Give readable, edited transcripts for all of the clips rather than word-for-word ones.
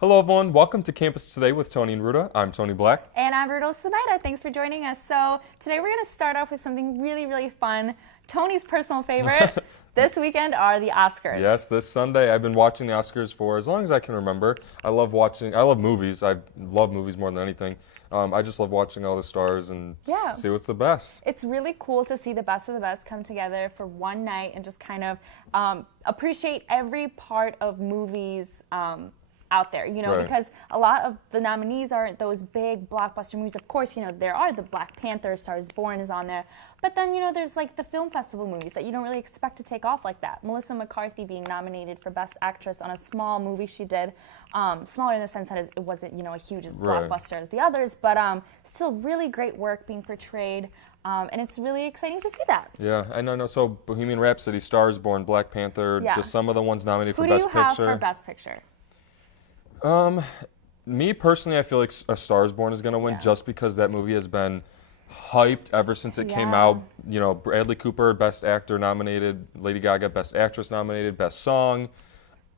Hello everyone, welcome to Campus Today with Tony and Ruta. I'm Tony Black. And I'm Ruta Sinaida. Thanks for joining us. So today we're going to start off with something really fun. Tony's personal favorite this weekend are the Oscars. Yes, this Sunday I've been watching the Oscars for as long as I can remember. I love movies. I love movies more than anything. I just love watching all the stars and see what's the best. It's really cool to see the best of the best come together for one night and just kind of appreciate every part of movies out there, because a lot of the nominees aren't those big blockbuster movies. Of course, there are the Black Panther, Stars Born is on there, but then, there's like the film festival movies that you don't really expect to take off like that. Melissa McCarthy being nominated for Best Actress on a small movie she did, smaller in the sense that it wasn't, a huge blockbuster as the others, but still really great work being portrayed. And it's really exciting to see that. Yeah, I know. So Bohemian Rhapsody, Stars Born, Black Panther, just some of the ones nominated for Best Picture. Who do you have for Best Picture? Me personally, I feel like A Star is Born is going to win just because that movie has been hyped ever since it came out. Bradley Cooper, Best Actor nominated, Lady Gaga, Best Actress nominated, Best Song.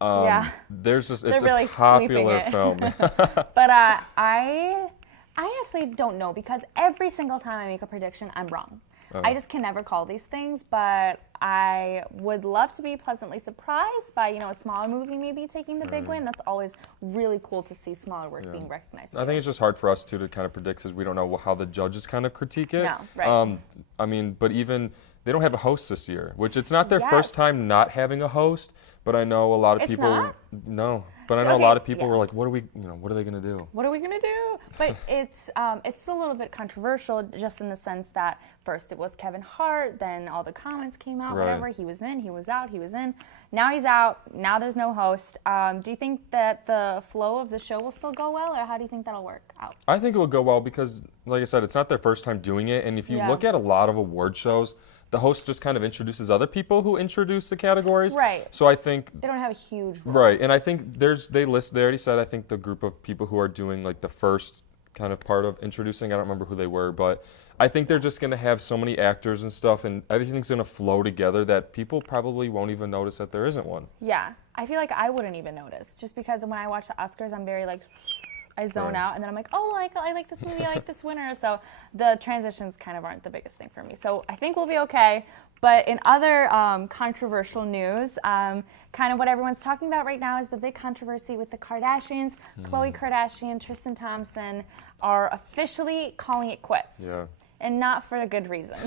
It's really a popular film. But I honestly don't know because every single time I make a prediction, I'm wrong. I just can never call these things, but I would love to be pleasantly surprised by, a smaller movie maybe taking the big win. That's always really cool to see smaller work being recognized. I think it's just hard for us to kind of predict because we don't know how the judges kind of critique it. No, right. But even they don't have a host this year, which it's not their first time not having a host. But I know a lot of people. Not? No, but I know a lot of people were like, "What are we? What are they going to do? What are we going to do?" But it's a little bit controversial, just in the sense that first it was Kevin Hart, then all the comments came out, whatever. He was in, he was out, he was in. Now he's out. Now there's no host. Do you think that the flow of the show will still go well, or how do you think that'll work out? I think it will go well because, like I said, it's not their first time doing it, and if you look at a lot of award shows, the host just kind of introduces other people who introduce the categories. Right. So I think they don't have a huge role. Right, and I think they already said, I think the group of people who are doing like the first kind of part of introducing, I don't remember who they were, but I think they're just going to have so many actors and stuff and everything's going to flow together that people probably won't even notice that there isn't one. Yeah, I feel like I wouldn't even notice just because when I watch the Oscars, I'm very like, I zone out, and then I'm like, oh, I like this movie, I like this winner. So the transitions kind of aren't the biggest thing for me. So I think we'll be okay. But in other controversial news, kind of what everyone's talking about right now is the big controversy with the Kardashians. Khloe Kardashian, Tristan Thompson are officially calling it quits. Yeah. And not for good reasons.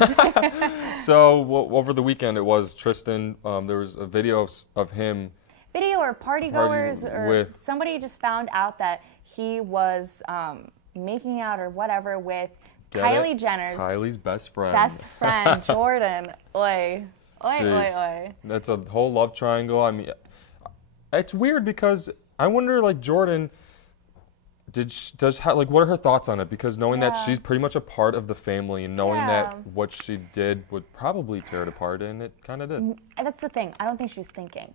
So over the weekend, it was Tristan. There was a video of him. Video or partygoers or somebody just found out that he was making out or whatever with Kylie Jenner's best friend. Best friend, Jordan. Oi. That's a whole love triangle. I mean, it's weird because I wonder, like, Jordan, what are her thoughts on it? Because knowing that she's pretty much a part of the family and knowing that what she did would probably tear it apart, and it kind of did. That's the thing. I don't think she was thinking.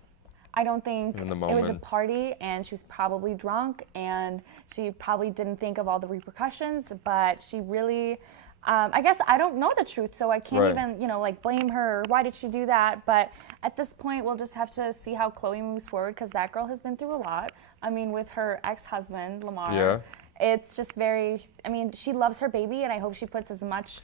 I don't think it was a party and she was probably drunk and she probably didn't think of all the repercussions, but she really, I guess I don't know the truth, so I can't even, blame her. Why did she do that? But at this point, we'll just have to see how Khloe moves forward because that girl has been through a lot. I mean, with her ex-husband, Lamar, it's just she loves her baby and I hope she puts as much,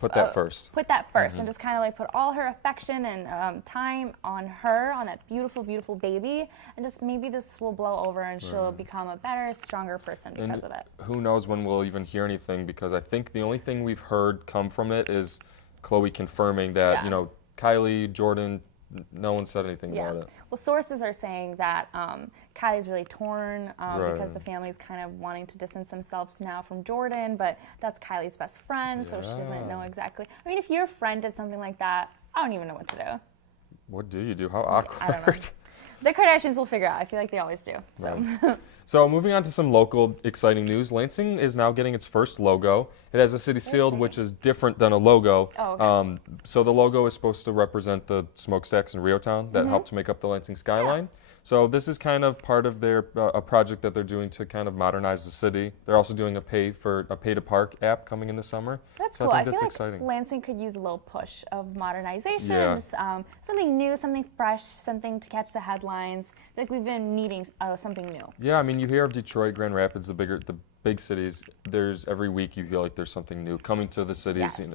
Put that first. Put that first and just kind of like put all her affection and time on her, on that beautiful, beautiful baby. And just maybe this will blow over and she'll become a better, stronger person because of it. Who knows when we'll even hear anything because I think the only thing we've heard come from it is Khloe confirming that, Kylie, Jordan, no one said anything about it. Well, sources are saying that Kylie's really torn because the family's kind of wanting to distance themselves now from Jordan, but that's Kylie's best friend, so she doesn't know exactly. I mean, if your friend did something like that, I don't even know what to do. What do you do? How awkward. I don't know. The Kardashians will figure out. I feel like they always do. So. Right. So moving on to some local exciting news, Lansing is now getting its first logo. It has a city seal, which is different than a logo. Oh, okay. So the logo is supposed to represent the smokestacks in Riotown that helped to make up the Lansing skyline. So this is kind of part of their a project that they're doing to kind of modernize the city. They're also doing a pay to park app coming in the summer. That's so cool. I think I that's feel exciting. like Lansing could use a little push of modernization, Yeah. just, something new, something fresh, something to catch the headlines. Like we've been needing something new. Yeah, I mean, you hear of Detroit, Grand Rapids, the big cities. There's every week you feel like there's something new coming to the cities. Yes.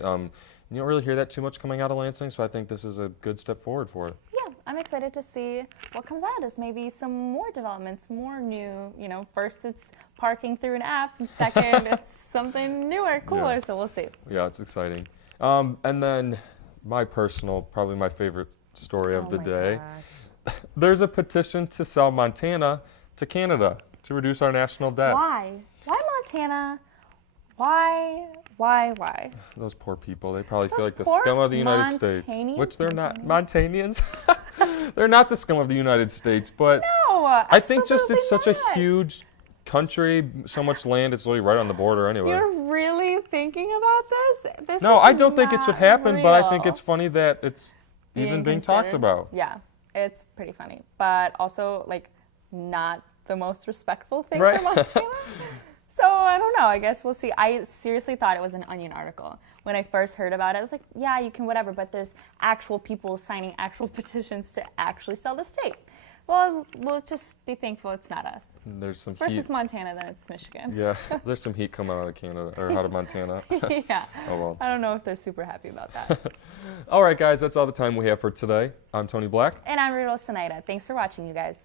You don't really hear that too much coming out of Lansing, so I think this is a good step forward for it. Yeah, I'm excited to see what comes out of this. Maybe some more developments, more new. First it's parking through an app, and second it's something newer, cooler. Yeah. So we'll see. Yeah, it's exciting. And then probably my favorite story of the day. Gosh. There's a petition to sell Montana to Canada to reduce our national debt. Why? Why Montana? Why? Those poor people. They probably feel Those like the poor scum of the United States, Montanians? which they're not. Montanians? They're not the scum of the United States, but No, I think just it's such absolutely a not. huge country, so much land. It's literally right on the border anyway. You're really thinking about this? No, is I don't think it should not happen, but I think real. it's funny that it's even being talked considered. about. Yeah, it's pretty funny, but also not the most respectful thing Right. for Montana. So I don't know. I guess we'll see. I seriously thought it was an Onion article. When I first heard about it, I was like, yeah, you can whatever, but there's actual people signing actual petitions to actually sell the state. Well, we'll just be thankful it's not us. And there's some First heat. it's Montana, then it's Michigan. Yeah, there's some heat coming out of Canada or out of Montana. Yeah. Oh well. I don't know if they're super happy about that. All right, guys, that's all the time we have for today. I'm Tony Black. And I'm Ruta. Thanks for watching, you guys.